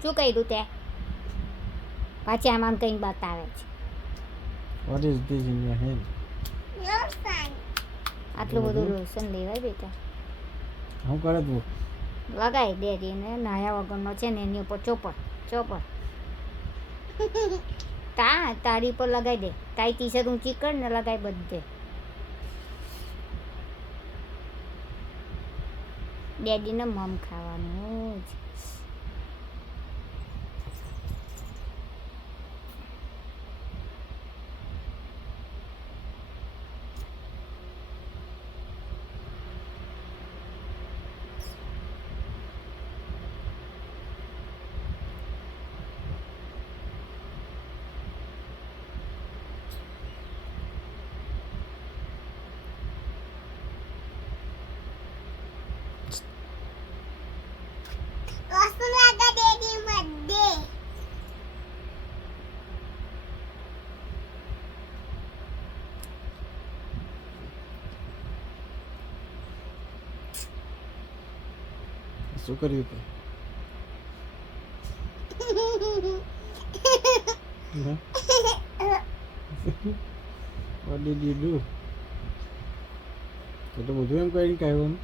શું કર્યું તે પાછી આમ કંઈ બતાવે છે What is this in your hand? આટલું બધું લોશન લેવાય બેટા શું કરે તું? લગાવી દે એને નાયા વગરનો છે ને એની ઉપર ચોપડ તારી પર લગાવી દે તારી ટી શર્ટ ઊંચી કર ને લગાવી બધે ડેડીને મમ ખાવાનું જ શું કર્યું તું? What did you do? તો બધું એમ કરી કાઢવાનું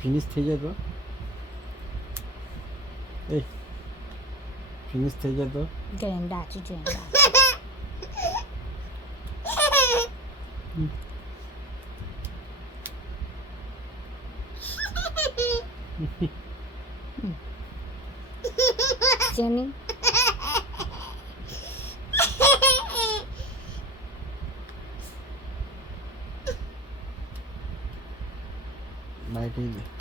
ફિનિશ થઈ જાય તો એ ફિનિશ થઈ જાય તો ગેંડા જેની બાય થઈ જાય